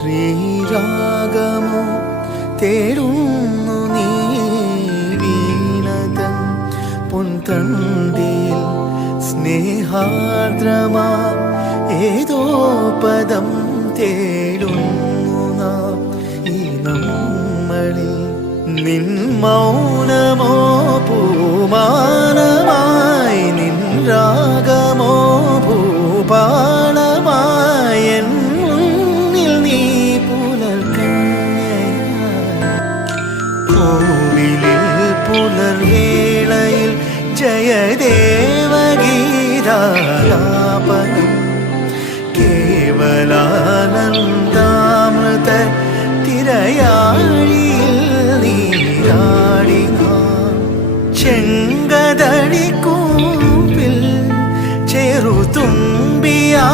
ശ്രീരാഗമോ തേടുന്നു നീ വീണതൻ പൊൻതണ്ടിൽ സ്നേഹാർദ്രമാ ഏതോ പദം തേടുന്നു നാം. ഈ നമ്മളിൽ നിൻ മൗന കോവിലിൽ പുലർവേളയിൽ ജയദേവഗീതാലാപനം. കേവലാനന്ദാമൃത തിരയാഴിയിൽ നീരാടിനാ ചെങ്കതടിക്കൂപ്പിൽ ചെറുതുമ്പിയാ